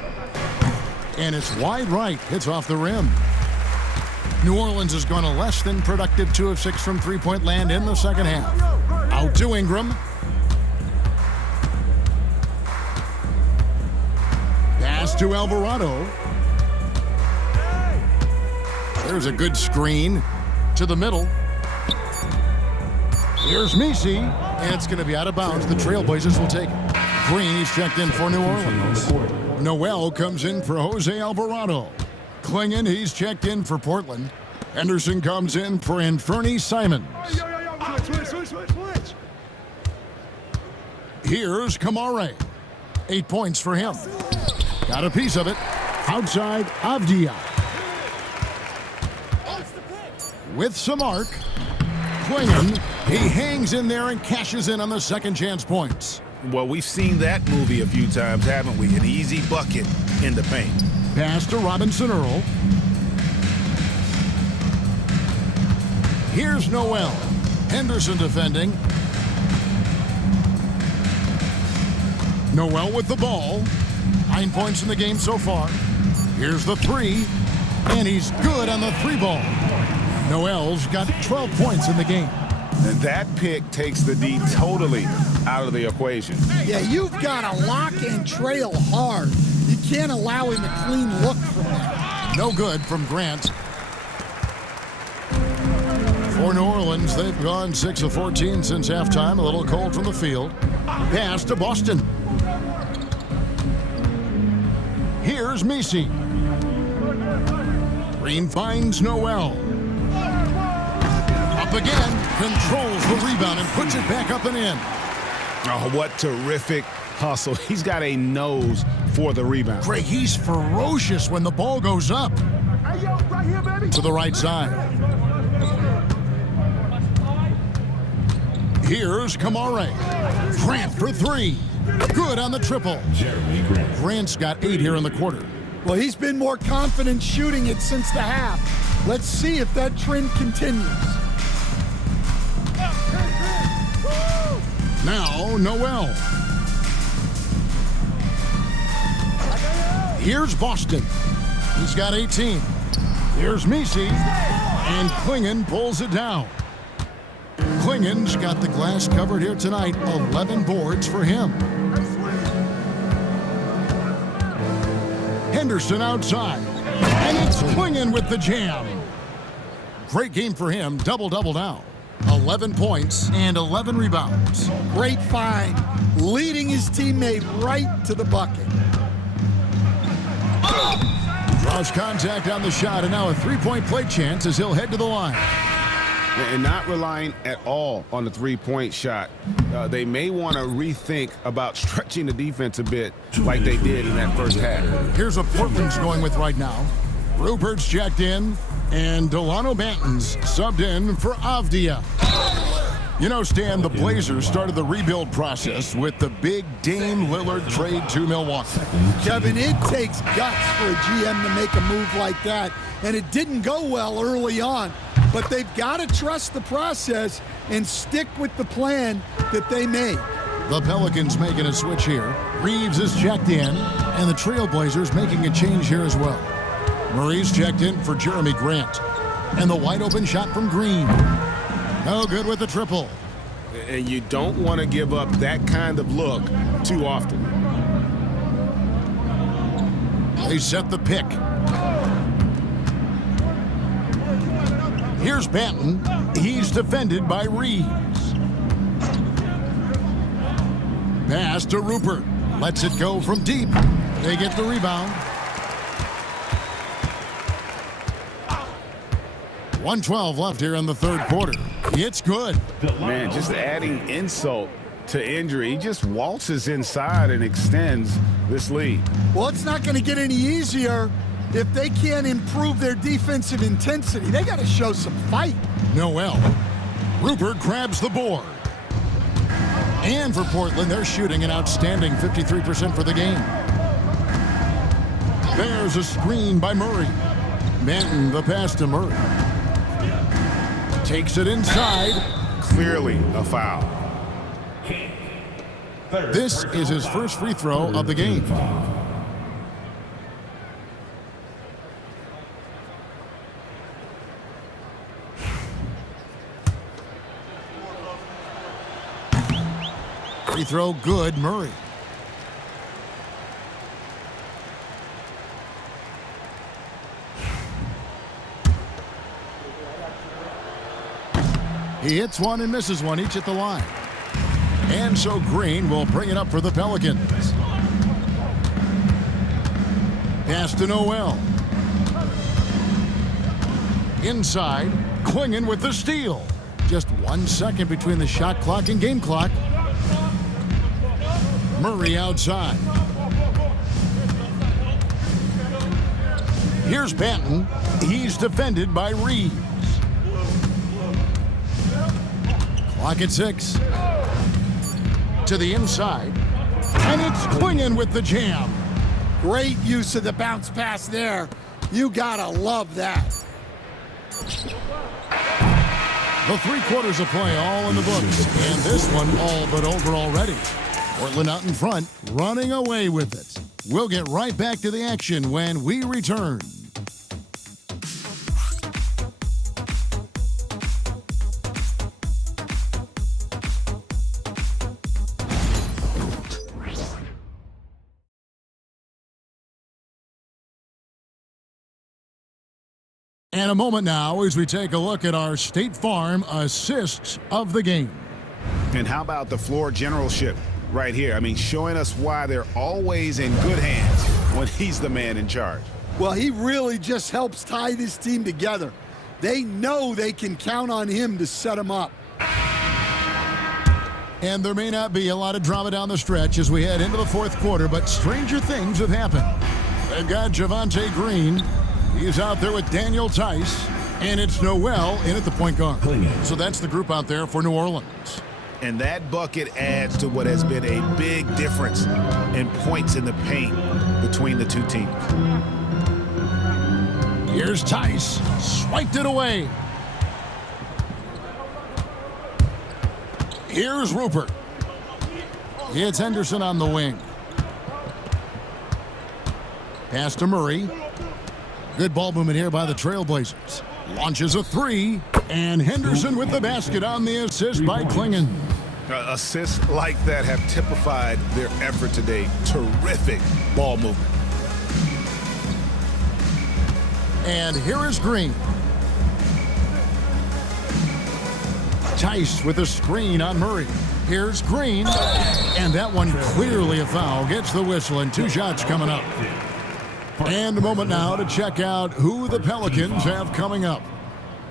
And it's wide right. Hits off the rim. New Orleans has gone a less than productive 2 of 6 from three-point land in the second half. Out to Ingram. Pass to Alvarado. There's a good screen to the middle. Here's Misi, and it's going to be out of bounds. The Trailblazers will take it. Green, he's checked in for New Orleans. Noel comes in for Jose Alvarado. Klingon, he's checked in for Portland. Henderson comes in for Anfernee Simons. Switch. Here's Kamare. 8 points for him. Got a piece of it. Outside, Avdia. With some arc. Klingon, he hangs in there and cashes in on the second chance points. Well, we've seen that movie a few times, haven't we? An easy bucket in the paint. Pass to Robinson Earl. Here's Noel. Henderson defending. Noel with the ball. 9 points in the game so far. Here's the 3. And he's good on the 3 ball. Noel's got 12 points in the game. And that pick takes the D totally out of the equation. Yeah, you've got to lock and trail hard. You can't allow him a clean look from that. No good from Grant. For New Orleans, they've gone 6 of 14 since halftime. A little cold from the field. Pass to Boston. Here's Misi. Green finds Noel. Up again, controls the rebound and puts it back up and in. Oh, what terrific hustle. He's got a nose for the rebound. Greg, he's ferocious when the ball goes up. Right here, baby. To the right side. Here's Kamare. Grant for 3. Good on the triple. Grant's got 8 here in the quarter. Well, he's been more confident shooting it since the half. Let's see if that trend continues. Now, Noel. Here's Boston. He's got 18. Here's Misi. And Klingon pulls it down. Klingon's got the glass covered here tonight. 11 boards for him. Henderson outside. And it's Klingon with the jam. Great game for him. Double-double now. 11 points and 11 rebounds. Great find. Leading his teammate right to the bucket. Draws contact on the shot, and now a three-point play chance as he'll head to the line. And not relying at all on the three-point shot. They may want to rethink about stretching the defense a bit like they did in that first half. Here's what Portland's going with right now. Rupert's checked in, and Delano Banton's subbed in for Avdia. You know, Stan, the Blazers started the rebuild process with the big Dame Lillard trade to Milwaukee. Kevin, it takes guts for a GM to make a move like that, and it didn't go well early on. But they've got to trust the process and stick with the plan that they made. The Pelicans making a switch here. Reeves is checked in, and the Trailblazers making a change here as well. Murray's checked in for Jeremy Grant. And the wide open shot from Green. No good with the triple. And you don't want to give up that kind of look too often. They set the pick. Here's Banton. He's defended by Reeves. Pass to Rupert. Lets it go from deep. They get the rebound. 1:12 left here in the third quarter. It's good. Man, just adding insult to injury. He just waltzes inside and extends this lead. Well, it's not going to get any easier if they can't improve their defensive intensity. They got to show some fight. Noel. Rupert grabs the board. And for Portland, they're shooting an outstanding 53% for the game. There's a screen by Murray. Manton the pass to Murray. Takes it inside. Clearly a foul. This is his first free throw of the game. Free throw good, Murray. He hits one and misses one, each at the line. And so Green will bring it up for the Pelicans. Pass to Noel. Inside, Klingon with the steal. Just 1 second between the shot clock and game clock. Murray outside. Here's Banton. He's defended by Reeves. Clock at 6. To the inside. And it's Klingon with the jam. Great use of the bounce pass there. You gotta love that. The 3 quarters of play all in the books. And this one all but over already. Portland out in front, running away with it. We'll get right back to the action when we return. And a moment now as we take a look at our State Farm assists of the game. And how about the floor generalship right here? I mean, showing us why they're always in good hands when he's the man in charge. Well, he really just helps tie this team together. They know they can count on him to set them up. And there may not be a lot of drama down the stretch as we head into the fourth quarter, but stranger things have happened. They've got Javonte Green. He's out there with Daniel Tice, and it's Noel in at the point guard. So that's the group out there for New Orleans. And that bucket adds to what has been a big difference in points in the paint between the two teams. Here's Tice. Swiped it away. Here's Rupert. It's Henderson on the wing. Pass to Murray. Good ball movement here by the Trailblazers. Launches a 3, and Henderson with the basket on the assist by Klingon. Assists like that have typified their effort today. Terrific ball movement. And here is Green. Tice with a screen on Murray. Here's Green. And that one clearly a foul. Gets the whistle, and 2 shots coming up. And a moment now to check out who the Pelicans have coming up.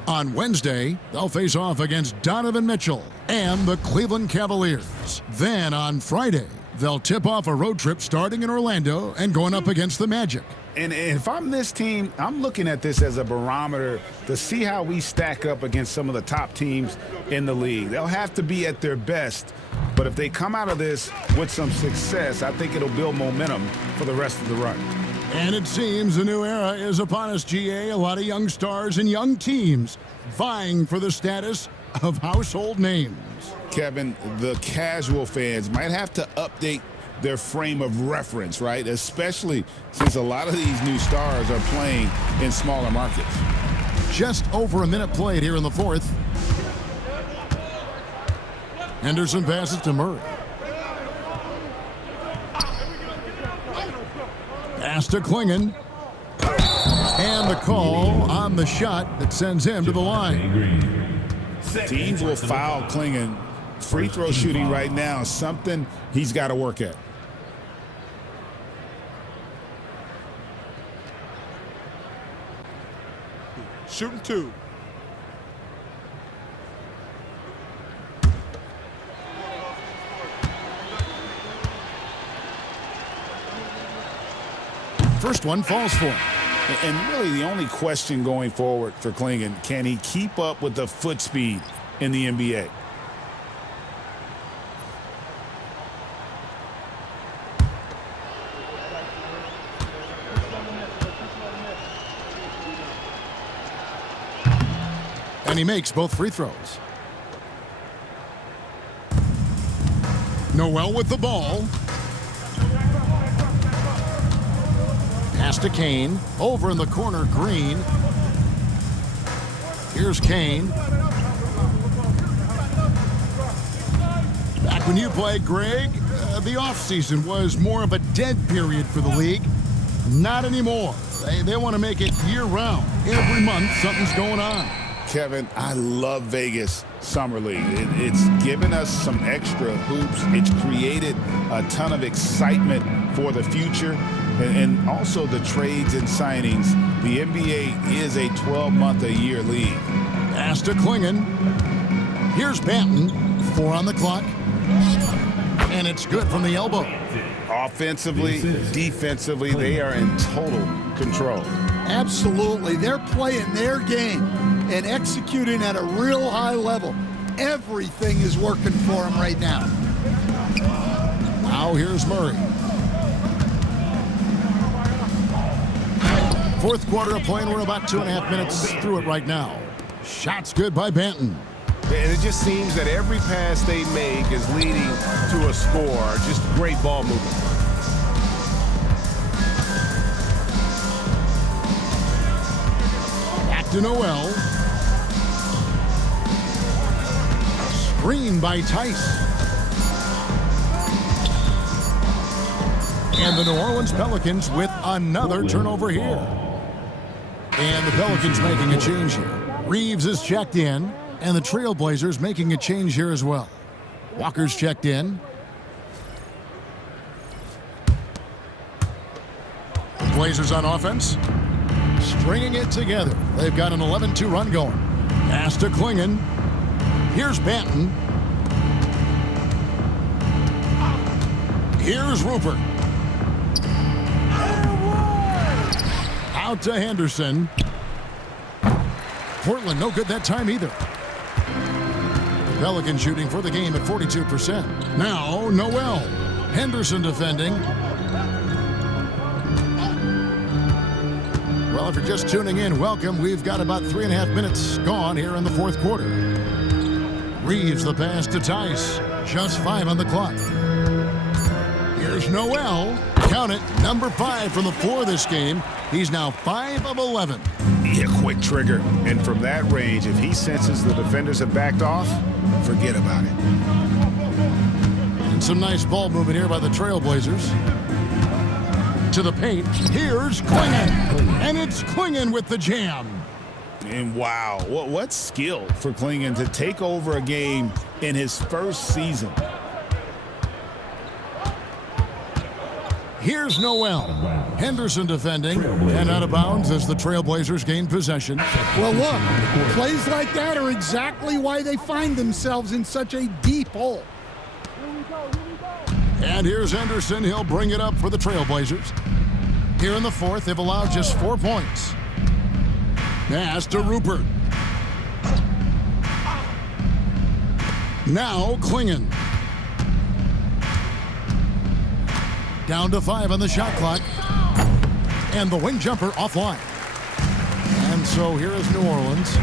On Wednesday, they'll face off against Donovan Mitchell and the Cleveland Cavaliers. Then on Friday, they'll tip off a road trip starting in Orlando and going up against the Magic. And if I'm this team, I'm looking at this as a barometer to see how we stack up against some of the top teams in the league. They'll have to be at their best, but if they come out of this with some success, I think it'll build momentum for the rest of the run. And it seems a new era is upon us, GA. A lot of young stars and young teams vying for the status of household names. Kevin, the casual fans might have to update their frame of reference, right? Especially since a lot of these new stars are playing in smaller markets. Just over a minute played here in the fourth. Henderson passes to Murray. Pass to Klingon. And the call on the shot that sends him to the line. Teams will foul Klingon. Free throw shooting right now is something he's got to work at. Shooting 2. First one falls for him. And really the only question going forward for Klingon, can he keep up with the foot speed in the NBA? And he makes both free throws. Noel with the ball. Pass to Kane. Over in the corner, Green. Here's Kane. Back when you played, Greg, the offseason was more of a dead period for the league. Not anymore. They want to make it year-round. Every month, something's going on. Kevin, I love Vegas Summer League. It's given us some extra hoops. It's created a ton of excitement for the future. And also the trades and signings. The NBA is a 12-month-a-year league. Pass to Klingon. Here's Banton. 4 on the clock. And it's good from the elbow. Offensively, defensively, they are in total control. Absolutely. They're playing their game and executing at a real high level. Everything is working for them right now. Now here's Murray. Fourth quarter of play, and we're about 2.5 minutes through it right now. Shot's good by Banton. And it just seems that every pass they make is leading to a score. Just great ball movement. Back to Noel. Screen by Tice. And the New Orleans Pelicans with another turnover here. And the Pelicans making a change here. Reeves is checked in, and the Trailblazers making a change here as well. Walker's checked in. The Blazers on offense. Stringing it together. They've got an 11-2 run going. Pass to Klingon. Here's Banton. Here's Rupert. Out to Henderson. Portland no good that time either. The Pelicans shooting for the game at 42%. Now Noel. Henderson defending. Well, if you're just tuning in, welcome. We've got about 3.5 minutes gone here in the fourth quarter. Reeves the pass to Tice. Just 5 on the clock. Here's Noel. Count it, number 5 from the floor this game. He's now 5 of 11. Yeah, quick trigger. And from that range, if he senses the defenders have backed off, forget about it. And some nice ball movement here by the Trailblazers. To the paint. Here's Klingon. And it's Klingon with the jam. And wow, what skill for Klingon to take over a game in his first season. Here's Noel. Henderson defending and out of bounds as the Trailblazers gain possession. Well, look, plays like that are exactly why they find themselves in such a deep hole. And here's Henderson. He'll bring it up for the Trailblazers. Here in the fourth, they've allowed just 4 points. Pass to Rupert. Now Klingon. Down to 5 on the shot clock. And the wing jumper offline. And so here is New Orleans.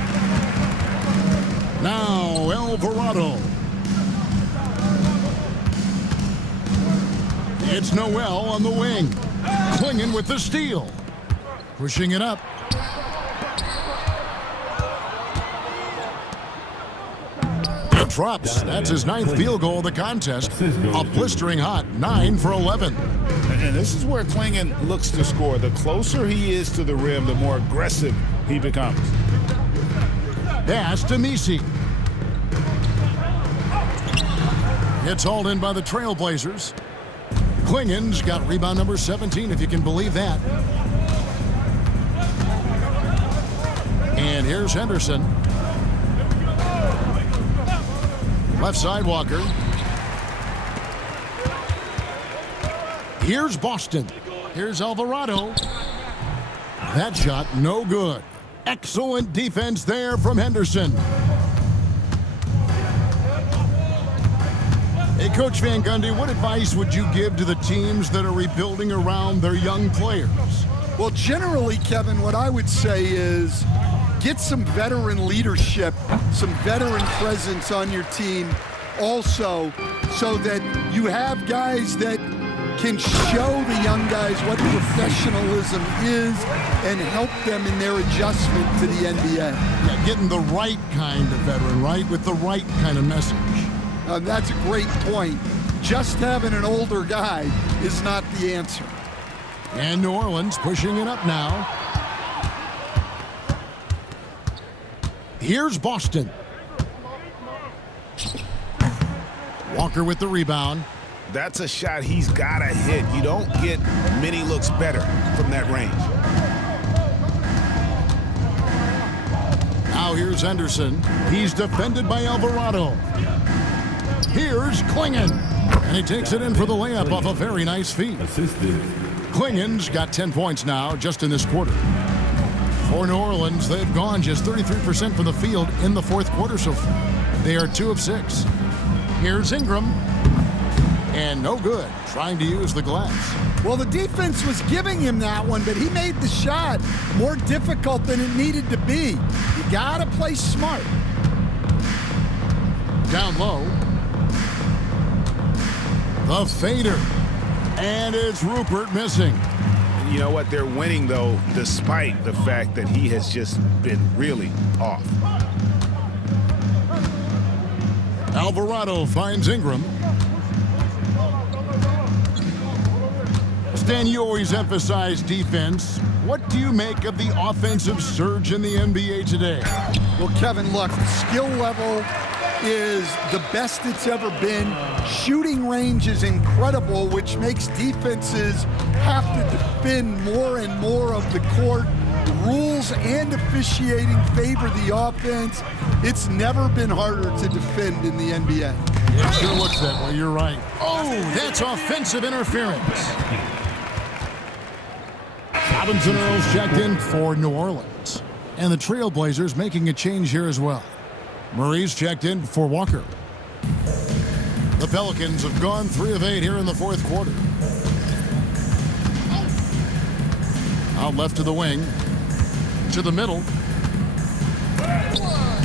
Now Alvarado. It's Noel on the wing. Klingon with the steal. Pushing it up. Trups. That's his 9th field goal of the contest. A blistering hot 9 for 11. And this is where Klingon looks to score. The closer he is to the rim, the more aggressive he becomes. Pass to Misi. It's hauled in by the Trailblazers. Klingon's got rebound number 17, if you can believe that. And here's Henderson. Left side, Walker. Here's Boston. Here's Alvarado. That shot, no good. Excellent defense there from Henderson. Hey, Coach Van Gundy, what advice would you give to the teams that are rebuilding around their young players? Well, generally, Kevin, what I would say is get some veteran leadership, some veteran presence on your team also, so that you have guys that can show the young guys what professionalism is and help them in their adjustment to the NBA. Yeah, getting the right kind of veteran, right? With the right kind of message. That's a great point. Just having an older guy is not the answer. And New Orleans pushing it up now. Here's Boston. Walker with the rebound. That's a shot he's got to hit. You don't get many looks better from that range. Now here's Henderson. He's defended by Alvarado. Here's Klingon. And he takes it in for the layup off a very nice feed. Klingon's got 10 points now just in this quarter. For New Orleans, they've gone just 33% from the field in the fourth quarter so far. They are 2 of 6. Here's Ingram. And no good, trying to use the glass. Well, the defense was giving him that one, but he made the shot more difficult than it needed to be. You gotta play smart. Down low. The fader. And it's Rupert missing. You know what? They're winning, though, despite the fact that he has just been really off. Alvarado finds Ingram. Stan, you always emphasize defense. What do you make of the offensive surge in the NBA today? Well, Kevin, look, skill level is the best it's ever been. Shooting range is incredible, which makes defenses have to defend more and more of the court. Rules and officiating favor the offense. It's never been harder to defend in the NBA. It sure looks that way, you're right. Oh, that's offensive interference. Robinson Earls checked in for New Orleans. And the Trailblazers making a change here as well. Murray's checked in for Walker. The Pelicans have gone 3 of 8 here in the fourth quarter. Out left to the wing. To the middle.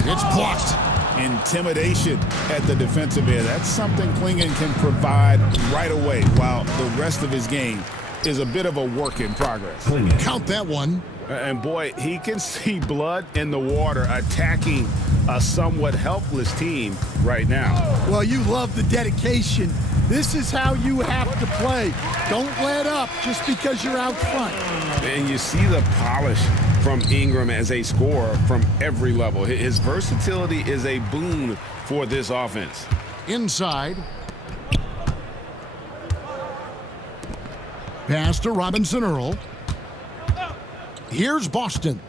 It's blocked. Intimidation at the defensive end. That's something Klingon can provide right away, while the rest of his game is a bit of a work in progress. Count that one. And boy, he can see blood in the water attacking a somewhat helpless team right now. Well, you love the dedication. This is how you have to play. Don't let up just because you're out front. And you see the polish from Ingram as a scorer from every level. His versatility is a boon for this offense. Inside. Pass to Robinson Earl. Here's Boston.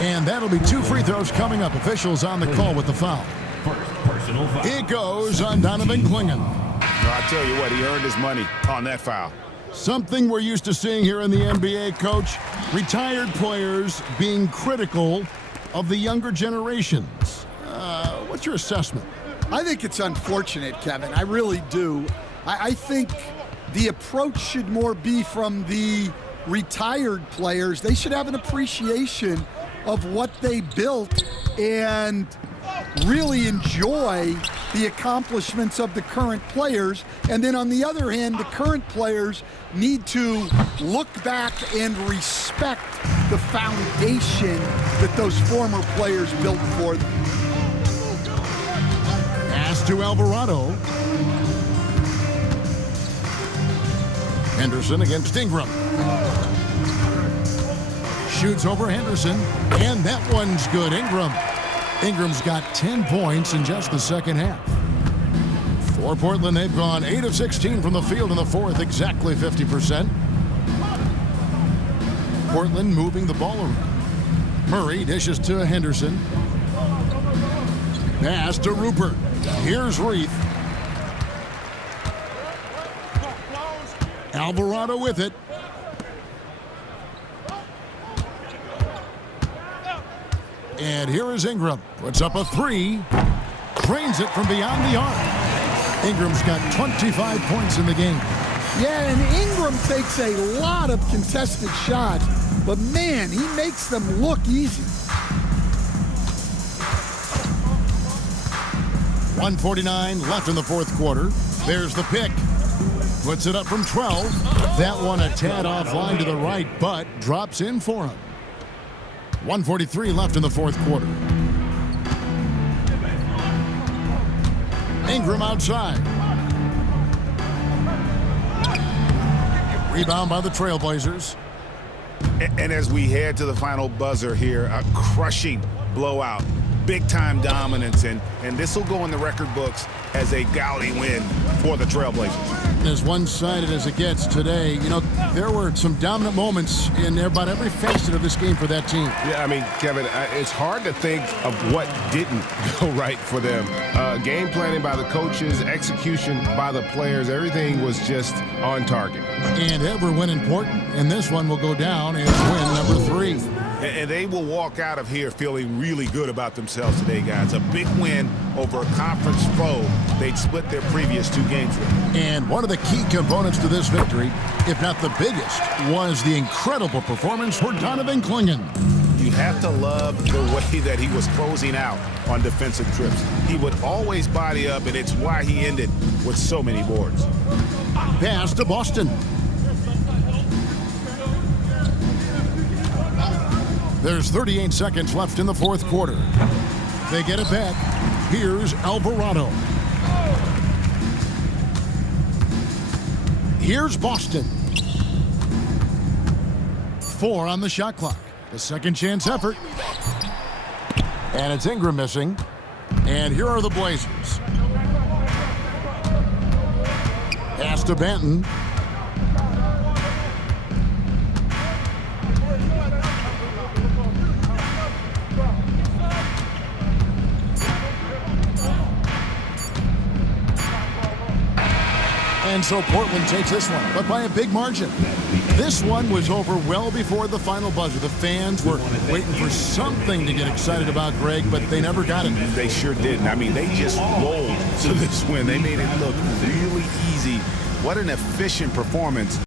And that'll be 2 free throws coming up. Officials on the call with the foul. Personal foul. It goes on Donovan Klingon. Well, I tell you what, he earned his money on that foul. Something we're used to seeing here in the NBA, Coach. Retired players being critical of the younger generations. What's your assessment? I think it's unfortunate, Kevin. I really do. I think the approach should more be from the retired players. They should have an appreciation of what they built and really enjoy the accomplishments of the current players. And then on the other hand, the current players need to look back and respect the foundation that those former players built for them. Pass to Alvarado. Henderson against Ingram. Shoots over Henderson, and that one's good. Ingram's got 10 points in just the second half. For Portland, they've gone 8 of 16 from the field in the fourth, exactly 50%. Portland moving the ball around. Murray dishes to Henderson. Pass to Rupert. Here's Reith. Alvarado with it. And here is Ingram. Puts up a three. Drains it from beyond the arc. Ingram's got 25 points in the game. Yeah, and Ingram takes a lot of contested shots, but man, he makes them look easy. 1:49 left in the fourth quarter. There's the pick. Puts it up from 12. That one a tad offline to the right, but drops in for him. 1:43 left in the fourth quarter. Ingram outside. Rebound by the Trailblazers. And as we head to the final buzzer here, a crushing blowout. Big-time dominance, and this will go in the record books as a gaudy win for the Trailblazers. As one-sided as it gets today, you know, there were some dominant moments in about every facet of this game for that team. Yeah, I mean, Kevin, it's hard to think of what didn't go right for them. Game planning by the coaches, execution by the players, everything was just on target. And every win important, and this one will go down as win number 3. And they will walk out of here feeling really good about themselves today, guys. A big win over a conference foe they'd split their previous 2 games with. And one of the key components to this victory, if not the biggest, was the incredible performance for Donovan Clingan. You have to love the way that he was closing out on defensive trips. He would always body up, and it's why he ended with so many boards. Pass to Boston. There's 38 seconds left in the fourth quarter. They get it back. Here's Alvarado. Here's Boston. 4 on the shot clock. The second chance effort. And it's Ingram missing. And here are the Blazers. Pass to Banton. And so Portland takes this one, but by a big margin. This one was over well before the final buzzer. The fans were waiting for something to get excited about, Greg, but they never got it. They sure didn't. I mean, they just rolled to this win. They made it look really easy. What an efficient performance